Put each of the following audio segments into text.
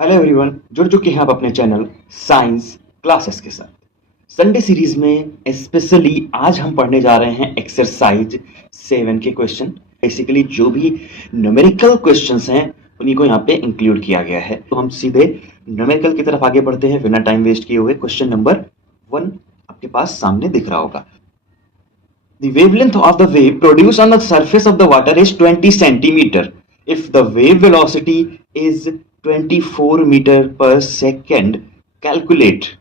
Hello everyone, जुड़ चुके हैं आप अपने चैनल साइंस क्लासेस के साथ। संडे सीरीज में स्पेशली आज हम पढ़ने जा रहे हैं एक्सरसाइज 7 के क्वेश्चन। बेसिकली जो भी न्यूमेरिकल क्वेश्चंस हैं उन्हीं को यहाँ पे इंक्लूड किया गया है। तो हम सीधे न्यूमेरिकल की तरफ आगे बढ़ते हैं बिना टाइम वेस्ट किए हुए। क्वेश्चन नंबर 1 आपके पास सामने दिख रहा होगा। The wavelength of the wave produced on the surface of the water is 20 centimeter. If the wave velocity is 24 meter per second, calculate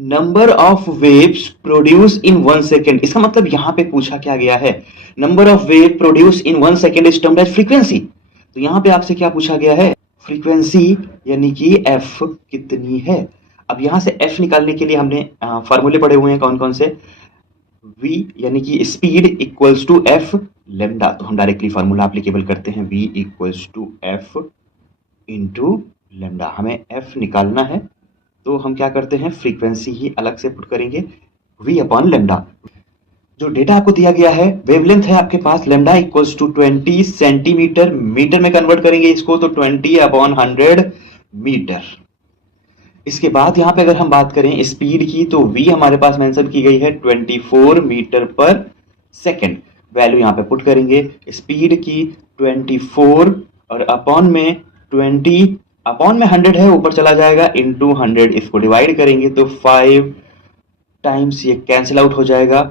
number of waves produced in 1 second. इसका मतलब यहां पे पूछा क्या गया है, number of wave produced in 1 second is termed as frequency. तो यहां पे आपसे क्या पूछा गया है, फ्रीक्वेंसी यानी कि f कितनी है। अब यहां से f निकालने के लिए हमने फॉर्मूले पढ़े हुए हैं कौन कौन से। v यानी कि speed equals to F lambda, तो हम डायरेक्टली फॉर्मूला एप्लीकेबल करते हैं v equals to F into lambda. हमें f निकालना है तो हम क्या करते हैं, फ्रीक्वेंसी ही अलग से पुट करेंगे v अपॉन लेमडा। जो डेटा आपको दिया गया है, वेवलेंथ है आपके पास lambda equals to 20 centimetre, metre में कन्वर्ट करेंगे इसको तो 20 अपॉन 100 मीटर। इसके बाद यहां पे अगर हम बात करें स्पीड की तो v हमारे पास मेंशन की गई है 24 मीटर पर सेकंड। वैल्यू यहां पे पुट करेंगे स्पीड की 24 और अपॉन में 20, अपॉन में 100 है ऊपर चला जाएगा इंटू 100, इसको डिवाइड करेंगे तो 5 टाइम्स ये कैंसिल आउट हो जाएगा।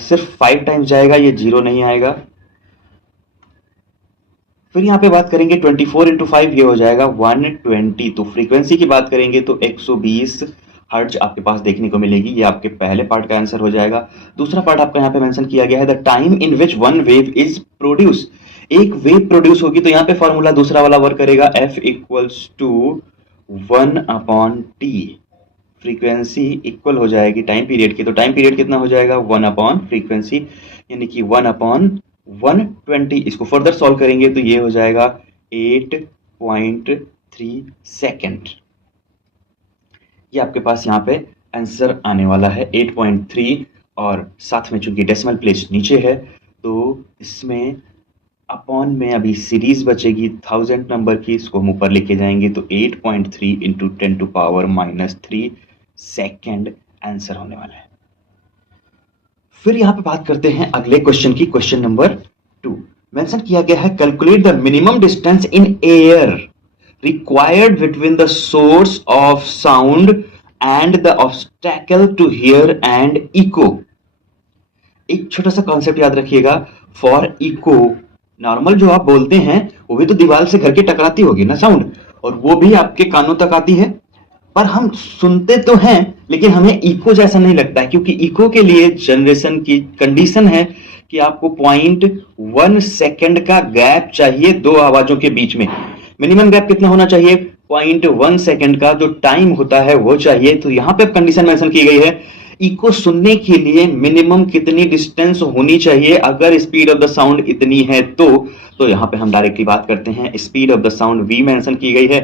सिर्फ 5 टाइम्स जाएगा, ये 0 नहीं आएगा। फिर यहाँ पे बात करेंगे 24 इंटू 5, ये हो जाएगा 120। तो फ्रीक्वेंसी की बात करेंगे तो 120 हर्ट्ज आपके पास देखने को मिलेगी। ये आपके पहले पार्ट का आंसर हो जाएगा। दूसरा पार्ट आपका यहाँ पे मेंशन किया गया है the time in which one wave is produce. एक वेव प्रोड्यूस होगी तो यहाँ पे फॉर्मूला दूसरा वाला वर्क करेगा, f equals to 1 upon T. Frequency equal हो जाएगी टाइम पीरियड की, तो टाइम पीरियड कितना हो जाएगा 1 अपॉन फ्रीक्वेंसी यानी कि 1 अपॉन 120। इसको फर्दर सॉल्व करेंगे तो ये हो जाएगा 8.3 सेकेंड। ये आपके पास यहाँ पे आंसर आने वाला है 8.3, और साथ में चूंकि डेसिमल प्लेस नीचे है तो इसमें अपॉन में अभी सीरीज बचेगी 1000 नंबर की, इसको हम ऊपर लेके जाएंगे तो 8.3 into 10 to power -3 second answer होने वाला है। फिर यहां पे बात करते हैं अगले क्वेश्चन की। क्वेश्चन नंबर 2 मेंशन किया गया है calculate the minimum distance in air required between the source of sound and the obstacle to hear and echo. एक छोटा सा कॉन्सेप्ट याद रखिएगा, फॉर इको नॉर्मल जो आप बोलते हैं वो भी तो दीवार से घर के टकराती होगी ना साउंड, और वो भी आपके कानों तक आती है, पर हम सुनते तो हैं लेकिन हमें इको जैसा नहीं लगता है, क्योंकि इको के लिए जनरेशन की कंडीशन है कि आपको 0.1 सेकंड का गैप चाहिए दो आवाजों के बीच में। मिनिमम गैप कितना होना चाहिए, 0.1 सेकंड का जो टाइम होता है वो चाहिए। तो यहां पे कंडीशन मेंशन की गई है, इको सुनने के लिए मिनिमम कितनी डिस्टेंस होनी चाहिए, अगर स्पीड ऑफ द साउंड इतनी है तो यहां पे हम डायरेक्टली बात करते हैं। Speed of the sound v mention की गई है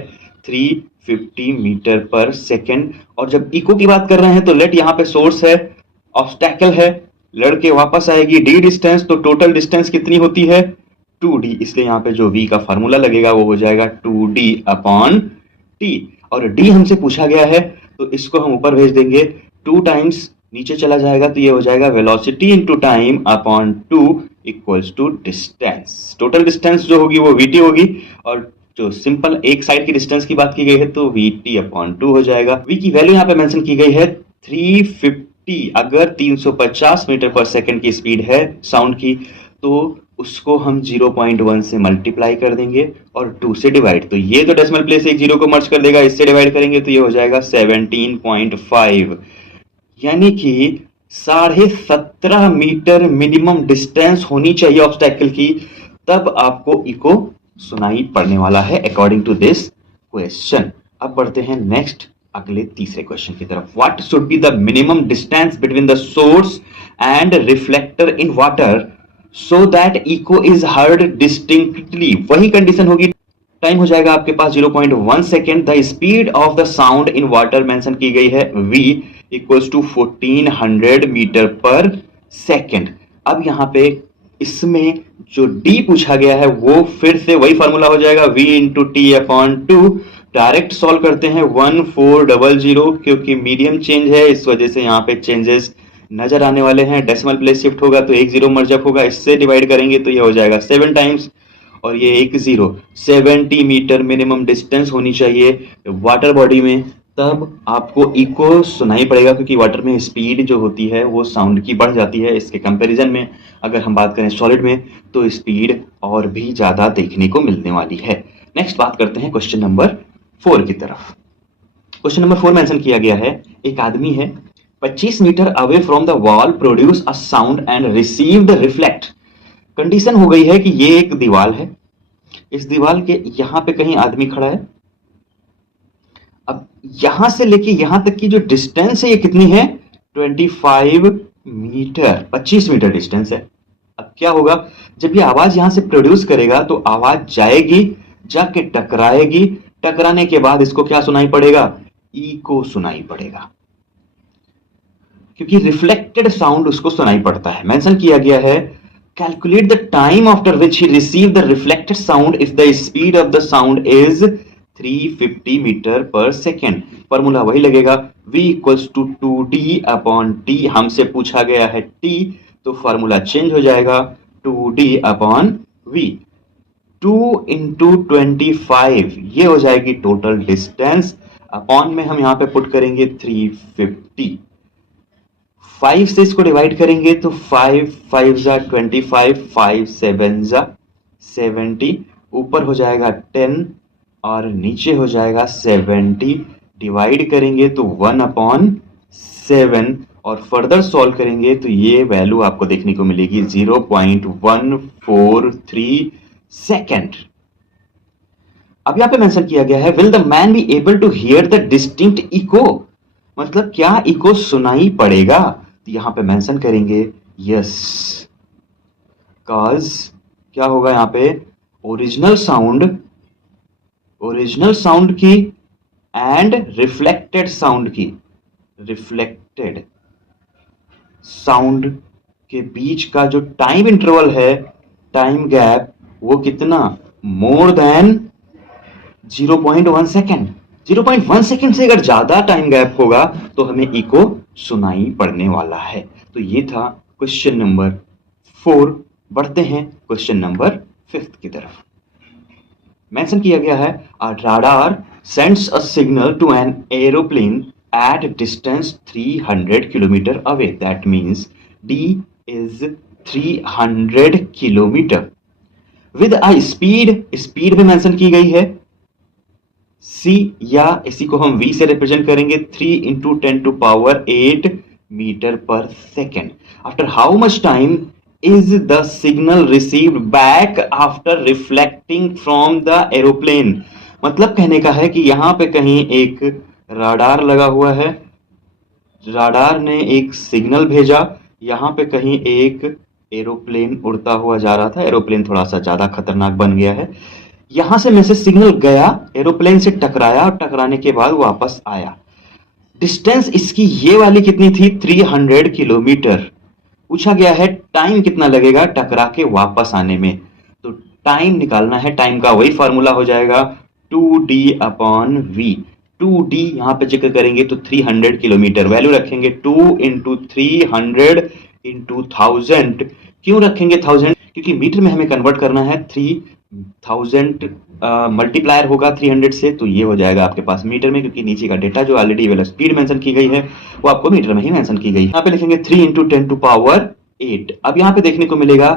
350 मीटर पर सेकेंड, और जब इको की बात कर रहे हैं तो लेट यहां पे सोर्स है, ऑब्स्टैकल है, लड़के वापस आएगी d डिस्टेंस, तो टोटल डिस्टेंस कितनी होती है 2d, इसलिए यहां पे जो v का फार्मूला लगेगा वो हो जाएगा 2d अपॉन t। और d हमसे पूछा गया है तो इसको हम ऊपर भेज देंगे, 2 टाइम्स नीचे चला जाएगा तो ये हो जाएगा velocity into time upon 2 equals to distance. Total distance जो होगी वो vt होगी, और जो सिंपल एक साइड की डिस्टेंस की बात की गई है तो vt अपॉन 2 हो जाएगा। v की वैल्यू यहाँ पे मेंशन की गई है 350। अगर 350 मीटर पर सेकंड की स्पीड है साउंड की तो उसको हम 0.1 से मल्टीप्लाई कर देंगे और 2 से डिवाइड, तो ये तो डेसिमल प्लेस एक जीरो को मर्ज कर देगा, इससे डिवाइड करेंगे तो ये हो जाएगा 17.5, यानी कि 17.5 मीटर मिनिमम डिस्टेंस होनी चाहिए ऑब्स्टैकल की, तब आपको इको सुनाई पड़ने वाला है अकॉर्डिंग टू दिस क्वेश्चन। अब बढ़ते हैं नेक्स्ट अगले तीसरे क्वेश्चन की तरफ। What should be the minimum distance between the source and reflector in water so that echo is heard distinctly. वही कंडीशन होगी, टाइम हो जाएगा आपके पास 0.1 second. The speed of the sound in water mention की गई है v इक्वल्स टू 1400 मीटर पर सेकेंड। अब यहां पे इसमें जो डी पूछा गया है वो फिर से वही फॉर्मूला हो जाएगा v into T upon 2। Direct solve करते हैं 1400 क्योंकि मीडियम चेंज है इस वजह से यहाँ पे चेंजेस नजर आने वाले हैं। डेसिमल प्लेस शिफ्ट होगा तो एक जीरो मर्जअप होगा, इससे डिवाइड करेंगे तो ये हो जाएगा 7 टाइम्स और ये एक जीरो। 70 मीटर मिनिमम डिस्टेंस होनी चाहिए वाटर बॉडी में, तब आपको इको सुनाई पड़ेगा क्योंकि वाटर में स्पीड जो होती है वो साउंड की बढ़ जाती है। इसके कंपैरिजन में अगर हम बात करें सॉलिड में तो स्पीड और भी ज्यादा देखने को मिलने वाली है। नेक्स्ट बात करते हैं क्वेश्चन नंबर 4 की तरफ। क्वेश्चन नंबर 4 मेंशन किया गया है, एक आदमी है 25 metre away from the wall produce a sound and receive the reflect. Condition हो गई है कि ये एक दीवार है, इस दीवार के यहां पे कहीं आदमी खड़ा है। अब यहां से लेके यहां तक की जो डिस्टेंस है ये कितनी है 25 मीटर, 25 मीटर डिस्टेंस है। अब क्या होगा, जब ये आवाज यहां से प्रोड्यूस करेगा तो आवाज जाएगी, जाके टकराएगी, टकराने के बाद इसको क्या सुनाई पड़ेगा, इको सुनाई पड़ेगा, क्योंकि रिफ्लेक्टेड साउंड उसको सुनाई पड़ता है। मेंशन किया गया है calculate the time after which he receive the reflected sound if the speed of the sound is 350 metre पर सेकेंड। फॉर्मूला वही लगेगा v equals to 2d upon t। हमसे पूछा गया है t तो फॉर्मूला चेंज हो जाएगा 2d अपॉन v। 2 इंटू 25 ये हो जाएगी टोटल डिस्टेंस, अपॉन में हम यहां पे पुट करेंगे 350। 5 से इसको डिवाइड करेंगे तो 5 5 जा 25, 5 7 जा 70, ऊपर हो जाएगा 10 और नीचे हो जाएगा 70। डिवाइड करेंगे तो 1 अपॉन 7 और फर्दर सॉल्व करेंगे तो ये वैल्यू आपको देखने को मिलेगी 0.143 सेकेंड। अब यहां पे मेंशन किया गया है will the man be able to hear the distinct echo, मतलब क्या इको सुनाई पड़ेगा। तो यहां पे मेंशन करेंगे यस, कॉज क्या होगा यहां पे ओरिजिनल साउंड की एंड रिफ्लेक्टेड साउंड के बीच का जो टाइम इंटरवल है, टाइम गैप, वो कितना मोर देन 0.1 सेकेंड। 0.1 सेकेंड से अगर ज्यादा टाइम गैप होगा तो हमें इको सुनाई पड़ने वाला है। तो ये था क्वेश्चन नंबर 4। बढ़ते हैं क्वेश्चन नंबर 5 की तरफ। मेंशन किया गया है a radar sends a signal to an aeroplane at distance 300 kilometre away, that means d is 300 kilometre with a speed भी मेंशन की गई है c, या इसी को हम v से रिप्रेजेंट करेंगे 3 इंटू 10 टू पावर 8 मीटर पर second. After how much time is the signal received back after reflecting from the aeroplane. मतलब कहने का है कि यहां पे कहीं एक राडार लगा हुआ है, राडार ने एक सिग्नल भेजा, यहां पे कहीं एक एरोप्लेन उड़ता हुआ जा रहा था, एरोप्लेन थोड़ा सा ज्यादा खतरनाक बन गया है, यहां से मैसेज सिग्नल गया, एरोप्लेन से टकराया और टकराने के बाद वापस आया। डिस्टेंस इसकी ये वाली कितनी थी 300 किलोमीटर। पूछा गया है टाइम कितना लगेगा टकरा के वापस आने में, तो टाइम निकालना है। टाइम का वही फॉर्मूला हो जाएगा 2d अपॉन v। 2d यहां पे जिक्र करेंगे तो 300 किलोमीटर, वैल्यू रखेंगे 2 इंटू 300 इंटू 1000। क्यों रखेंगे 1000, क्योंकि मीटर में हमें कन्वर्ट करना है। 3000 मल्टीप्लायर होगा 300 से, तो ये हो जाएगा आपके पास मीटर में, क्योंकि नीचे का डेटा जो ऑलरेडी वाला स्पीड मेंशन की गई है वो आपको मीटर में ही मेंशन की गई है। यहाँ पे लिखेंगे 3 इंटू 10 टू पावर 8। अब यहाँ पे देखने को मिलेगा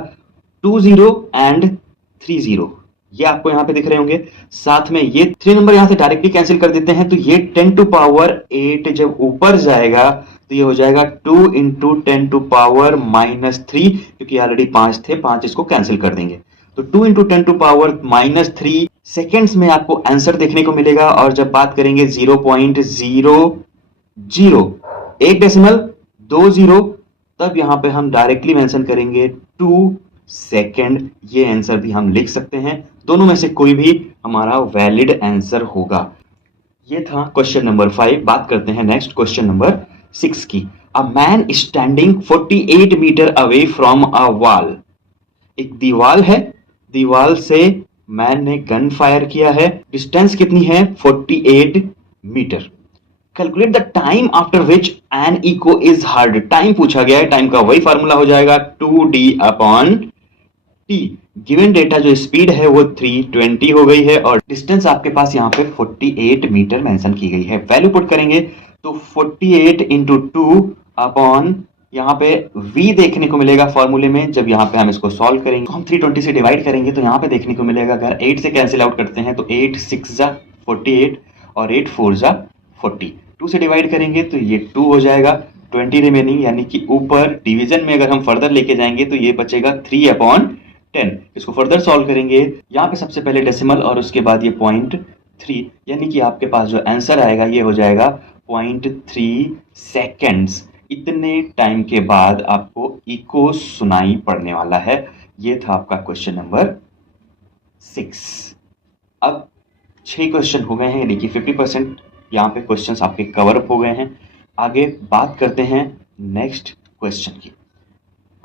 20 एंड 30, ये आपको यहाँ पे दिख रहे होंगे। साथ में ये 3 नंबर यहाँ से डायरेक्टली कैंसिल कर देते हैं, तो ये 10 टू पावर 8 जब ऊपर जाएगा तो ये हो जाएगा 2 इंटू 10 टू पावर -3, क्योंकि ऑलरेडी 5 थे, 5 इसको कैंसिल कर देंगे, तो 2 इंटू 10 टू पावर -3 सेकेंड्स में आपको आंसर देखने को मिलेगा। और जब बात करेंगे 0.00 एक डेसिमल 20, तब यहां पे हम डायरेक्टली मेंशन करेंगे 2 सेकेंड। ये आंसर भी हम लिख सकते हैं, दोनों में से कोई भी हमारा वैलिड आंसर होगा। ये था क्वेश्चन नंबर 5। बात करते हैं नेक्स्ट क्वेश्चन नंबर 6 की। A man standing 48 metre away from a wall एक दीवार है, दीवार से मैन ने गन फायर किया है, डिस्टेंस कितनी है 48 metre. Calculate the time after which an echo is heard, time पूछा गया है, टाइम का वही फार्मूला हो जाएगा 2d upon T. Given data जो स्पीड है वो 320 हो गई है और डिस्टेंस आपके पास यहाँ पे 48 मीटर मेंशन की गई है। वैल्यू पुट करेंगे तो 48 इंटू 2 अपॉन यहाँ पे v देखने को मिलेगा फॉर्मूले में। जब यहाँ पे हम इसको सॉल्व करेंगे तो हम 320 से डिवाइड करेंगे तो यहाँ पे देखने को मिलेगा, अगर 8 से कैंसिल आउट करते हैं तो 8 6 जा 48 और 8 4 जा 40। 2 से डिवाइड करेंगे तो ये 2 हो जाएगा, 20 रिमेनिंग, यानी कि ऊपर डिवीजन में अगर हम फर्दर लेके जाएंगे तो ये बचेगा 3 अपॉन 10। इसको फर्दर सॉल्व करेंगे, यहाँ पे सबसे पहले डेसिमल और उसके बाद ये 0.3, यानी कि आपके पास जो आंसर आएगा ये हो जाएगा 0.3 सेकेंड्स। इतने टाइम के बाद आपको इको सुनाई पड़ने वाला है। ये था आपका क्वेश्चन नंबर 6। अब 6 क्वेश्चन हो गए हैं, यानी कि 50% यहाँ पे क्वेश्चंस आपके कवर अप हो गए हैं। आगे बात करते हैं नेक्स्ट क्वेश्चन की।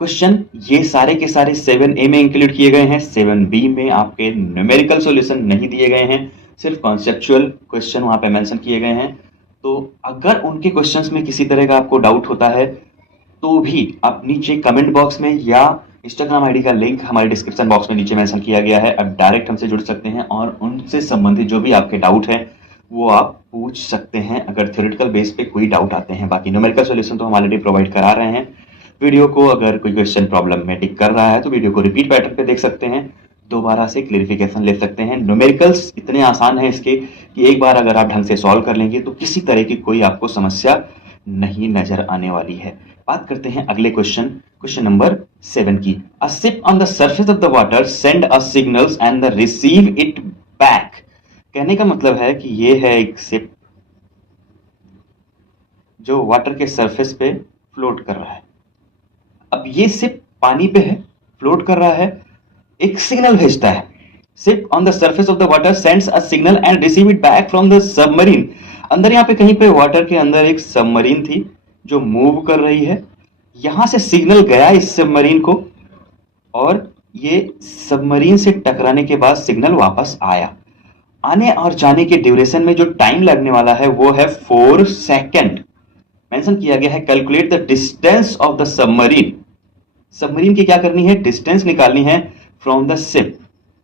क्वेश्चन ये सारे के सारे 7A में इंक्लूड किए गए हैं, 7B में आपके न्यूमेरिकल सॉल्यूशन नहीं दिए गए हैं, सिर्फ कॉन्सेप्चुअल क्वेश्चन वहां पे मेंशन किए गए हैं। तो अगर उनके क्वेश्चंस में किसी तरह का आपको डाउट होता है तो भी आप नीचे कमेंट बॉक्स में या इंस्टाग्राम आईडी का लिंक हमारे डिस्क्रिप्शन बॉक्स में नीचे मेंशन किया गया है, आप डायरेक्ट हमसे जुड़ सकते हैं और उनसे संबंधित जो भी आपके डाउट है वो आप पूछ सकते हैं, अगर थ्योरेटिकल बेस पे कोई डाउट आते हैं। बाकी न्यूमेरिकल सॉल्यूशन तो हम ऑलरेडी प्रोवाइड करा रहे हैं। वीडियो को अगर कोई क्वेश्चन प्रॉब्लमेटिक कर रहा है तो वीडियो को रिपीट पैटर्न पे देख सकते हैं, दोबारा से क्लेरिफिकेशन ले सकते हैं। न्यूमेरिकल्स इतने आसान है इसके कि एक बार अगर आप ढंग से सॉल्व कर लेंगे तो किसी तरह की कोई आपको समस्या नहीं नजर आने वाली है। बात करते हैं अगले क्वेश्चन नंबर 7 की। A ship on the surface of the water send a signals and the receive it back. कहने का मतलब है कि ये है एक शिप जो वाटर के सरफेस पे फ्लोट कर रहा है। अब ये शिप पानी पे है, फ्लोट कर रहा है, एक सिग्नल भेजता है। Ship on the surface of the water sends a signal and receive it back from the submarine. अंदर यहाँ पे कहीं पे वाटर के अंदर एक सबमरीन थी जो मूव कर रही है, यहां से सिग्नल गया इस सबमरीन को और ये सबमरीन से टकराने के बाद सिग्नल वापस आया। आने और जाने के ड्यूरेशन में जो टाइम लगने वाला है वो है 4 सेकेंड। मेंशन किया गया है calculate the distance of the submarine. Submarine की क्या करनी है, डिस्टेंस निकालनी है फ्रॉम द शिप।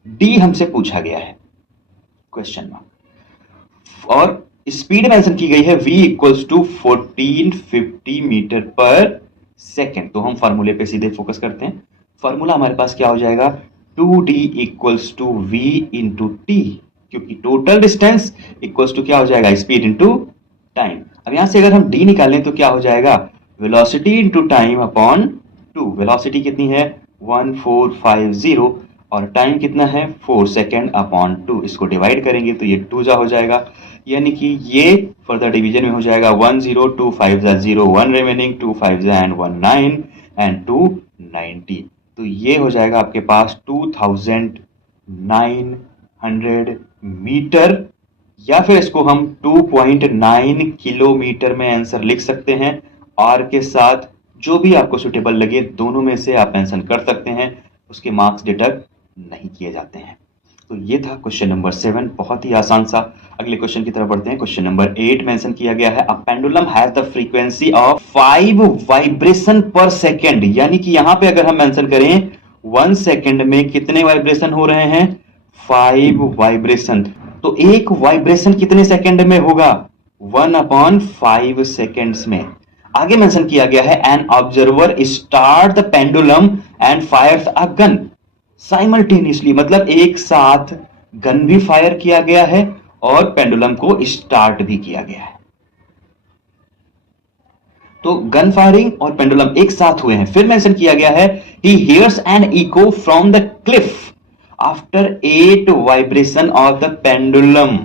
डी हमसे पूछा गया है क्वेश्चन में और स्पीड मेंशन की गई है v इक्वल्स टू 1450 मीटर पर सेकेंड। तो हम फार्मूले पे सीधे फोकस करते हैं। फार्मूला हमारे पास क्या हो जाएगा 2d equals to v into T, क्योंकि टोटल डिस्टेंस इक्वल्स टू क्या हो जाएगा स्पीड इंटू टाइम। अब यहां से अगर हम d निकालें तो क्या हो जाएगा velocity into time upon 2। Velocity कितनी है 1450 और टाइम कितना है 4 सेकेंड अपॉन 2। इसको डिवाइड करेंगे तो ये 2 जा हो जाएगा, यानी कि ये फर्दर डिवीजन में हो जाएगा 10 2 5 जा 0 1 रिमेनिंग 2 5 जा एंड 1 9 एंड 2 90। तो ये हो जाएगा आपके पास 2900 मीटर, या फिर इसको हम 2.9 किलोमीटर में आंसर लिख सकते हैं। आर के साथ जो भी आपको सुटेबल लगे दोनों में से आप मेंशन कर सकते हैं, उसके मार्क्स डिडक्ट नहीं किए जाते हैं। तो ये था क्वेश्चन नंबर 7, बहुत ही आसान सा। अगले क्वेश्चन की तरफ बढ़ते हैं। क्वेश्चन नंबर 8 मेंशन किया गया है a pendulum has the frequency of 5 vibration पर सेकेंड, यानी कि यहां पे अगर हम मेंशन करें 1 सेकेंड में कितने वाइब्रेशन हो रहे हैं 5 वाइब्रेशन। तो एक वाइब्रेशन कितने सेकेंड में होगा 1/5 सेकेंड्स में। आगे मेंशन किया गया है an observer start the pendulum and Fyers a gun simultaneously, मतलब एक साथ गन भी फायर किया गया है और पेंडुलम को स्टार्ट भी किया गया है। तो गन फायरिंग और पेंडुलम एक साथ हुए हैं। फिर मेंशन किया गया है he hears an echo from the cliff after 8 vibration of the pendulum,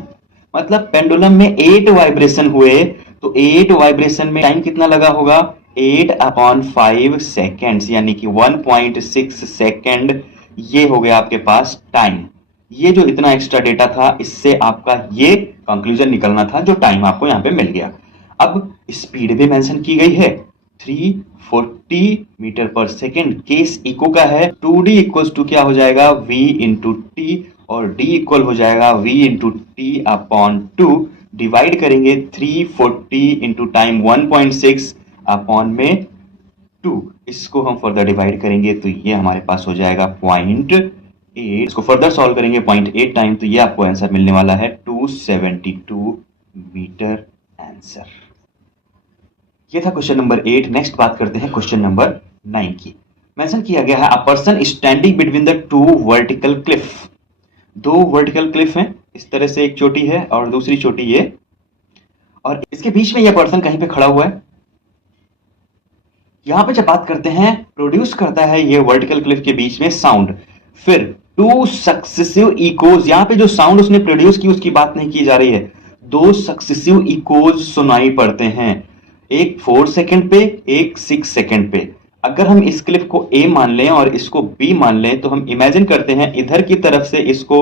मतलब पेंडुलम में 8 वाइब्रेशन हुए तो 8 वाइब्रेशन में टाइम कितना लगा होगा 8/5 सेकेंड्स, यानी कि 1.6 सेकेंड। ये हो गया आपके पास टाइम। ये जो इतना एक्स्ट्रा डेटा था इससे आपका ये कंक्लूजन निकलना था जो टाइम आपको यहां पे मिल गया। अब स्पीड भी मेंशन की गई है 340 मीटर पर सेकेंड। केस इको का है। 2d इक्वल्स टू क्या हो जाएगा, v इंटू टी, और d इक्वल हो जाएगा v into T upon 2। Divide करेंगे 340 इंटू टाइम 1.6 अपॉन में 2। इसको हम फर्दर डिवाइड करेंगे तो ये हमारे पास हो जाएगा 0.8। इसको फर्दर सॉल्व करेंगे 0.8 टाइम, तो ये आपको आंसर मिलने वाला है 272 मीटर आंसर। ये था क्वेश्चन नंबर 8। नेक्स्ट बात करते हैं क्वेश्चन नंबर 9 की। मेंशन किया गया है a person standing between the two vertical Cliff. दो वर्टिकल क्लिफ हैं, इस तरह से एक चोटी है और दूसरी चोटी ये, और इसके बीच में यह पर्सन कहीं पे खड़ा हुआ है। यहां पे जब बात करते हैं, प्रोड्यूस करता है ये वर्टिकल क्लिफ के बीच में साउंड, फिर टू सक्सेसिव इकोज। यहां पे जो साउंड उसने प्रोड्यूस की उसकी बात नहीं की जा रही है, दो सक्सेसिव इकोज सुनाई पड़ते हैं, एक 4 सेकंड पे, एक 6 सेकंड पे। अगर हम इस क्लिप को ए मान लें और इसको बी मान लें, तो हम इमेजिन करते हैं इधर की तरफ से इसको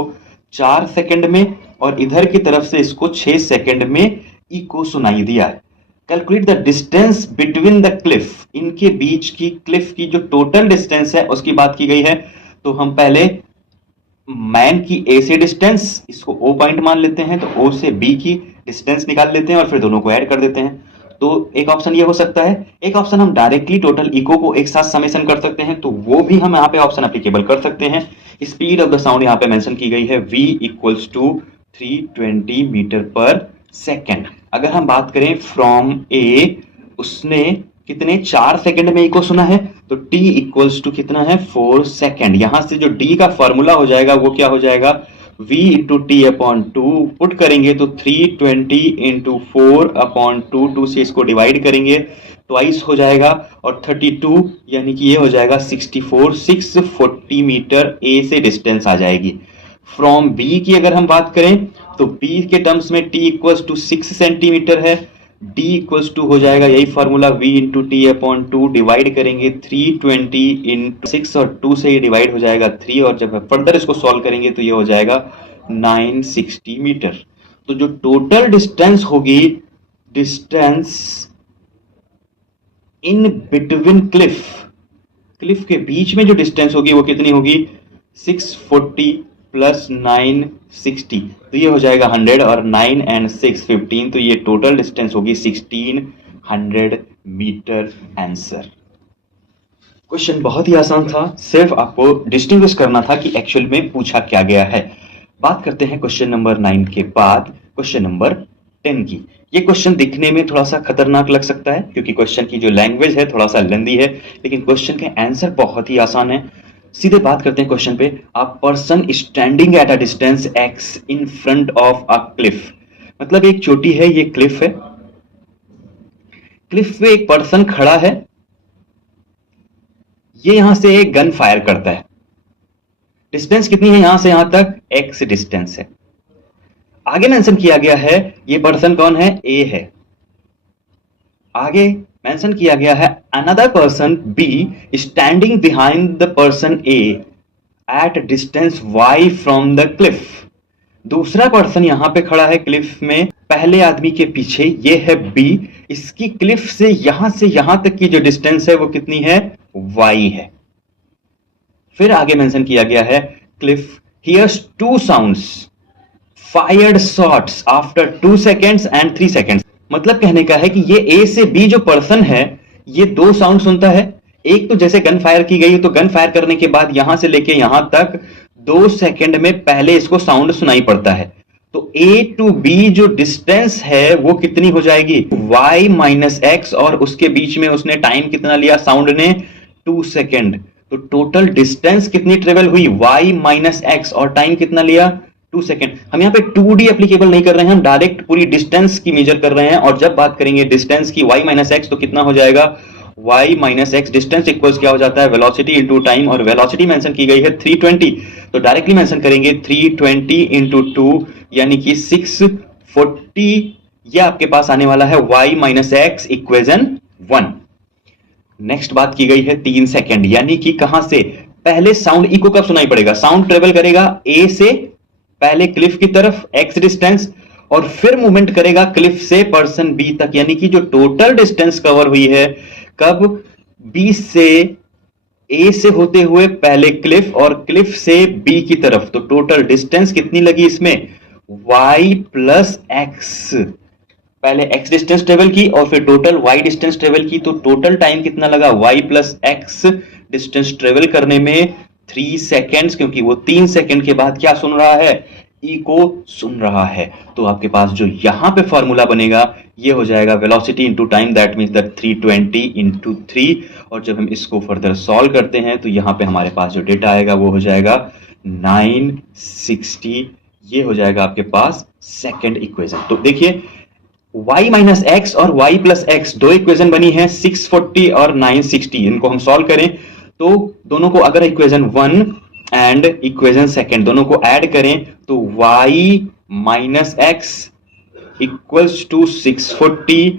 4 सेकंड में और इधर की तरफ से इसको 6 सेकंड में इको सुनाई दिया है। Calculate the distance between the Cliff. इनके बीच की क्लिफ की जो टोटल डिस्टेंस है उसकी बात की गई है। तो हम पहले मैन की ए से डिस्टेंस, इसको ओ पॉइंट मान लेते हैं, तो ओ से बी की डिस्टेंस निकाल लेते हैं और फिर दोनों को ऐड कर देते हैं। तो एक ऑप्शन ये हो सकता है। एक ऑप्शन हम डायरेक्टली टोटल इको को एक साथ समेशन कर सकते हैं, तो वो भी हम यहाँ पे ऑप्शन एप्लीकेबल कर सकते हैं। स्पीड ऑफ द साउंड यहाँ पे मेंशन की गई है, v इक्वल्स टू 320 मीटर पर सेकेंड। अगर हम बात करें फ्रॉम ए, उसने कितने 4 सेकंड में इको सुना है, तो t इक्वल्स टू कितना है 4 सेकंड। यहां से जो d का फॉर्मूला हो जाएगा वो क्या हो जाएगा, v into T upon 2 put करेंगे तो 320 इंटू 4 अपॉन 2 से इसको डिवाइड करेंगे ट्वाइस हो जाएगा, और 32 यानी कि ये हो जाएगा 64, 640 मीटर ए से डिस्टेंस आ जाएगी। फ्रॉम बी की अगर हम बात करें तो बी के टर्म्स में t इक्वल्स टू 6 सेंटीमीटर है, d इक्वल्स टू हो जाएगा यही formula v into T upon 2, divide करेंगे 320 इंटू 6 और 2 से ये डिवाइड हो जाएगा 3, और जब फर्दर इसको सॉल्व करेंगे तो ये हो जाएगा 960 मीटर। तो जो टोटल डिस्टेंस होगी, distance in between Cliff, Cliff के बीच में जो डिस्टेंस होगी वो कितनी होगी, 640 प्लस 960, तो ये हो जाएगा 100, और 9 एंड 6 15, तो ये टोटल डिस्टेंस होगी 1600 मीटर आंसर। क्वेश्चन बहुत ही आसान था, सिर्फ आपको डिस्टिंग्विश करना था कि एक्चुअल में पूछा क्या गया है। बात करते हैं क्वेश्चन नंबर 9 के बाद क्वेश्चन नंबर 10 की। ये क्वेश्चन दिखने में थोड़ा सा खतरनाक लग सकता है क्योंकि क्वेश्चन की जो लैंग्वेज है थोड़ा सा लेंदी है, लेकिन क्वेश्चन के आंसर बहुत ही आसान है। सीधे बात करते हैं क्वेश्चन पे। A person standing at a distance x in front of a cliff. मतलब एक चोटी है, ये क्लिफ है, क्लिफ पे एक पर्सन खड़ा है, ये यहां से एक गन फायर करता है। डिस्टेंस कितनी है यहां से यहां तक, x डिस्टेंस है। आगे मेंशन किया गया है ये पर्सन कौन है, a है। आगे मेंशन किया गया है another person B standing behind the person A at distance y from the Cliff. दूसरा पर्सन यहां पे खड़ा है क्लिफ में, पहले आदमी के पीछे, ये है B। इसकी क्लिफ से यहां तक की जो डिस्टेंस है वो कितनी है, y है। फिर आगे मेंशन किया गया है cliff hears 2 sounds fired shots after 2 seconds and 3 seconds. मतलब कहने का है कि ये ए से बी जो पर्सन है ये 2 साउंड सुनता है। एक तो जैसे गन फायर की गई, तो गन फायर करने के बाद यहां से लेके यहां तक 2 सेकंड में पहले इसको साउंड सुनाई पड़ता है। तो ए टू बी जो डिस्टेंस है वो कितनी हो जाएगी, y माइनस एक्स, और उसके बीच में उसने टाइम कितना लिया साउंड ने, 2 सेकेंड। तो टोटल डिस्टेंस कितनी ट्रेवल हुई, y माइनस एक्स, और टाइम कितना लिया, 2 सेकेंड। हम यहाँ पे 2D एप्लीकेबल नहीं कर रहे हैं, हम डायरेक्ट पूरी डिस्टेंस की मेजर कर रहे हैं। और जब बात करेंगे डिस्टेंस की y माइनस एक्स, तो कितना हो जाएगा, y minus x. Distance equals क्या हो जाता है, वेलोसिटी इंटू टाइम, और वेलोसिटी मेंशन की गई है 320, तो डायरेक्टली मेंशन करेंगे 320 इंटू 2 यानी कि 640। ये आपके पास आने वाला है y minus x equation 1। Next बात की गई है 3 सेकेंड, यानी कि कहां से, पहले साउंड इको कब सुनाई पड़ेगा, साउंड ट्रेवल करेगा ए से पहले क्लिफ की तरफ x डिस्टेंस, और फिर मूवमेंट करेगा क्लिफ से पर्सन बी तक, यानी कि जो टोटल डिस्टेंस कवर हुई है कब? बी से ए से होते हुए पहले क्लिफ और क्लिफ से बी की तरफ, तो टोटल डिस्टेंस कितनी लगी इसमें? y plus x. पहले x डिस्टेंस ट्रेवल की और फिर टोटल y डिस्टेंस ट्रेवल की, तो टोटल टाइम कितना लगा? y plus x distance travel करने में 3 सेकेंड्स, क्योंकि वो 3 सेकेंड के बाद क्या सुन रहा है? ई को सुन रहा है। तो आपके पास जो यहां पे फॉर्मूला बनेगा ये हो जाएगा velocity into time, that means that 320 into 3। और जब हम इसको फर्दर सॉल्व करते हैं तो यहां पे हमारे पास जो डेटा आएगा वो हो जाएगा 960। ये हो जाएगा आपके पास सेकेंड इक्वेशन। तो देखिए y माइनस एक्स और y प्लस एक्स दो इक्वेशन बनी है 640 और 960। इनको हम सॉल्व करें तो दोनों को अगर इक्वेशन 1 एंड इक्वेशन सेकेंड दोनों को ऐड करें तो y minus X equals to 640,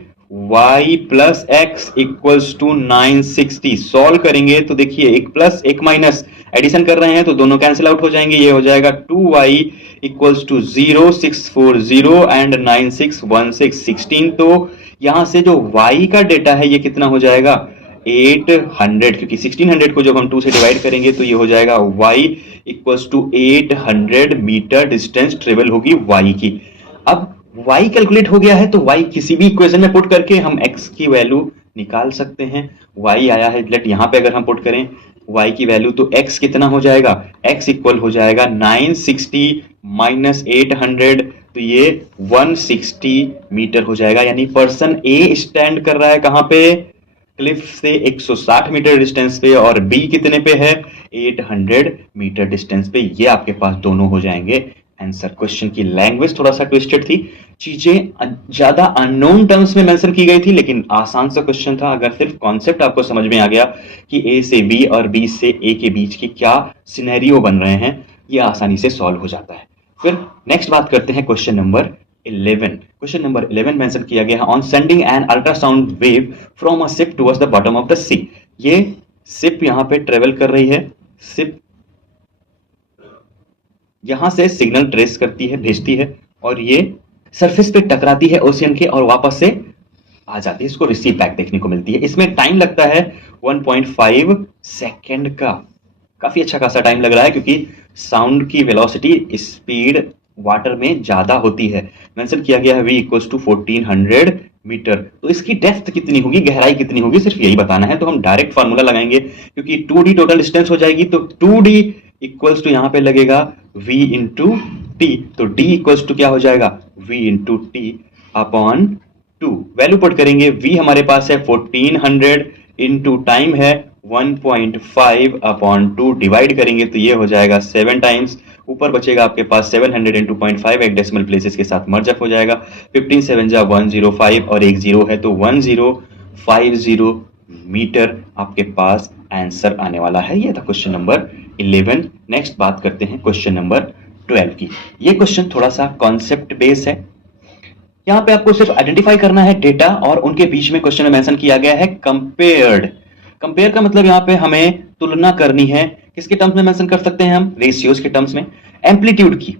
y plus X equals to 960। Solve करेंगे तो देखिए एक प्लस एक माइनस एडिशन कर रहे हैं तो दोनों कैंसिल आउट हो जाएंगे। ये हो जाएगा 2y इक्वल्स टू 0, 640 एंड 9616 16। तो यहां से जो y का डेटा है ये कितना हो जाएगा? 800, क्योंकि 1600 को जब हम 2 से डिवाइड करेंगे तो ये हो जाएगा y equals to 800 metre distance travel होगी y की। अब y कैलकुलेट हो गया है तो y किसी भी इक्वेशन में पुट करके हम x की वैल्यू निकाल सकते हैं। y आया है, लेट यहां पे अगर हम पुट करें y की वैल्यू तो x कितना हो जाएगा? x इक्वल हो जाएगा 960 माइनस 800, तो ये 160 मीटर हो जाएगा। यानी पर्सन A स्टैंड कर रहा है कहां पे? क्लिफ से 160 मीटर डिस्टेंस पे, और B कितने पे है? 800 मीटर डिस्टेंस पे। ये आपके पास दोनों हो जाएंगे आंसर। क्वेश्चन की लैंग्वेज थोड़ा सा ट्विस्टेड थी, चीजें ज्यादा अननोन टर्म्स में मेंशन की गई थी, लेकिन आसान सा क्वेश्चन था। अगर सिर्फ कॉन्सेप्ट आपको समझ में आ गया कि ए से बी और बी से ए के बीच के क्या सिनेरियो बन रहे हैं, ये आसानी से सॉल्व हो जाता है। फिर नेक्स्ट बात करते हैं question number 11। Question number 11 mention किया गया है on sending an ultrasound wave from a ship towards the bottom of the sea. ये शिप यहां पे ट्रेवल कर रही है, शिप यहां से सिग्नल ट्रेस करती है, भेजती है, और ये सरफेस पे टकराती है ओशियन के और वापस से आ जाती है। इसको रिसीव बैक देखने को मिलती है। इसमें टाइम लगता है 1.5 सेकेंड का। काफी अच्छा खासा टाइम लग रहा है क्योंकि साउंड की वेलोसिटी स्पीड वाटर में ज्यादा होती है। मेंशन किया गया है v इक्वल्स टू 1400 मीटर। तो इसकी डेप्थ कितनी होगी, गहराई कितनी होगी, सिर्फ यही बताना है। तो हम डायरेक्ट फॉर्मूला लगाएंगे क्योंकि 2d टोटल डिस्टेंस हो जाएगी, तो 2d इक्वल्स टू यहां पे लगेगा v इंटू टी। तो d इक्वल्स टू क्या हो जाएगा? v into T upon 2। Value put करेंगे, v हमारे पास है 1400 इंटू टाइम है 1.5 अपॉन 2, डिवाइड करेंगे तो ये हो जाएगा 7 टाइम्स। ऊपर बचेगा आपके पास 700 इंटू 0.5, एक डेसिमल प्लेसेस के साथ मर्ज अप हो जाएगा। 15 7 जा 105 और एक जीरो है तो 1050 मीटर आपके पास आंसर आने वाला है। ये था क्वेश्चन नंबर 11। नेक्स्ट बात करते हैं क्वेश्चन नंबर 12 की। ये क्वेश्चन थोड़ा सा कॉन्सेप्ट बेस है। यहां पे आपको सिर्फ आइडेंटिफाई करना है डेटा, और उनके बीच में क्वेश्चन में मेंशन किया गया है कंपेयर्ड। कंपेयर का मतलब यहां पे हमें तुलना करनी है। किसके टर्म्स में मेंशन कर सकते हैं हम? रेशियोज के टर्म्स में। एम्पलीट्यूड की,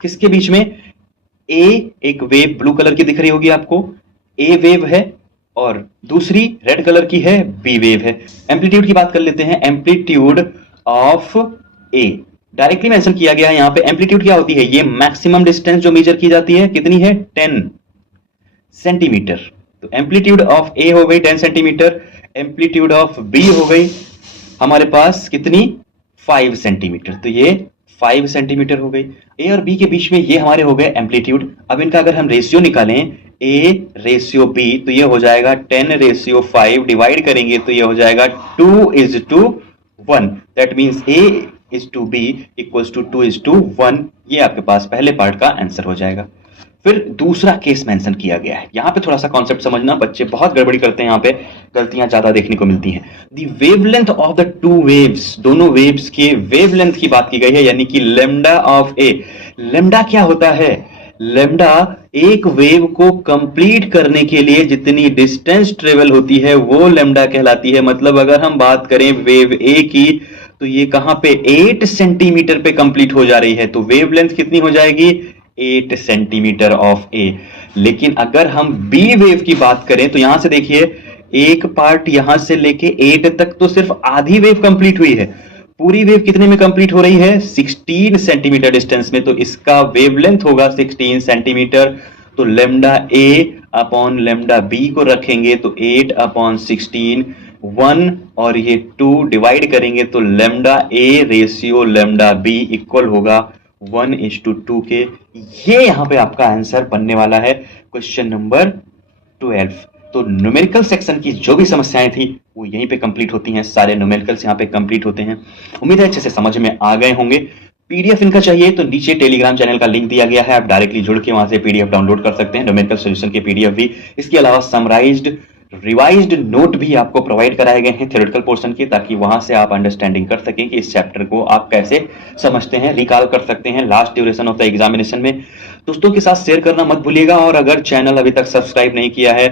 किसके बीच में? ए एक वेव ब्लू कलर की दिख रही होगी आपको, ए वेव है, और दूसरी रेड कलर की है, बी वेव है। एम्पलीट्यूड की बात कर लेते हैं। Amplitude of A directly mention किया गया है। यहां पे एम्पलीट्यूड क्या होती है? ये मैक्सिमम डिस्टेंस जो मेजर की जाती है कितनी है? 10 सेंटीमीटर। तो एम्पलीट्यूड ऑफ ए हो गई 10 सेंटीमीटर, एम्पलीट्यूड ऑफ बी हो गई हमारे पास कितनी? 5 सेंटीमीटर। तो ये 5 सेंटीमीटर हो गई। ए और बी के बीच में ये हमारे हो गए एम्पलीट्यूड। अब इनका अगर हम रेशियो निकालें ए रेशियो बी तो ये हो जाएगा 10:5, डिवाइड करेंगे तो ये हो जाएगा 2:1। That means A is to B equals to 2:1। ये आपके पास पहले पार्ट का आंसर हो जाएगा। फिर दूसरा केस मेंशन किया गया है। यहां पे थोड़ा सा कॉन्सेप्ट समझना, बच्चे बहुत गड़बड़ी करते हैं, यहां पे गलतियां ज्यादा देखने को मिलती हैं। The wavelength of the two waves, दोनों वेव्स के वेवलेंथ की बात की गई है, यानी कि लेम्डा ऑफ ए। लेम्डा क्या होता है? लेम्डा एक वेव को कंप्लीट करने के लिए जितनी डिस्टेंस ट्रेवल होती है वो लेम्डा कहलाती है। मतलब अगर हम बात करें वेव ए की तो ये कहां पे 8 सेंटीमीटर पे कंप्लीट हो जा रही है, तो वेवलेंथ कितनी हो जाएगी? 8 सेंटीमीटर ऑफ ए। लेकिन अगर हम बी वेव की बात करें तो यहां से देखिए एक पार्ट यहां से लेके 8 तक तो सिर्फ आधी वेव कंप्लीट हुई है। पूरी वेव कितने में कंप्लीट हो रही है? 16 सेंटीमीटर डिस्टेंस में। तो इसका वेवलेंथ होगा 16 सेंटीमीटर। तो लेमडा ए अपॉन लेमडा बी को रखेंगे तो 8 अपॉन 16 1 और ये 2 डिवाइड करेंगे तो lambda A ratio lambda B equal होगा 1:2 के। ये यहां पे आपका आंसर बनने वाला है क्वेश्चन नंबर 12। तो न्यूमेरिकल सेक्शन की जो भी समस्याएं थी वो यहीं पे कंप्लीट होती हैं, सारे न्यूमेरिकल्स यहाँ पे कंप्लीट होते हैं। उम्मीद है अच्छे से समझ में आ गए होंगे। पीडीएफ इनका चाहिए तो नीचे टेलीग्राम चैनल का लिंक दिया गया है, आप डायरेक्टली जुड़ के वहां से पीडीएफ डाउनलोड कर सकते हैं, न्यूमेरिकल सॉल्यूशन के पीडीएफ भी। इसके अलावा समराइज्ड रिवाइज्ड नोट भी आपको प्रोवाइड कराए गए हैं थ्योरेटिकल पोर्शन के, ताकि वहां से आप अंडरस्टैंडिंग कर सकें कि इस चैप्टर को आप कैसे समझते हैं, रिकॉल कर सकते हैं last duration of the examination में। दोस्तों के साथ शेयर करना मत भूलिएगा, और अगर चैनल अभी तक सब्सक्राइब नहीं किया है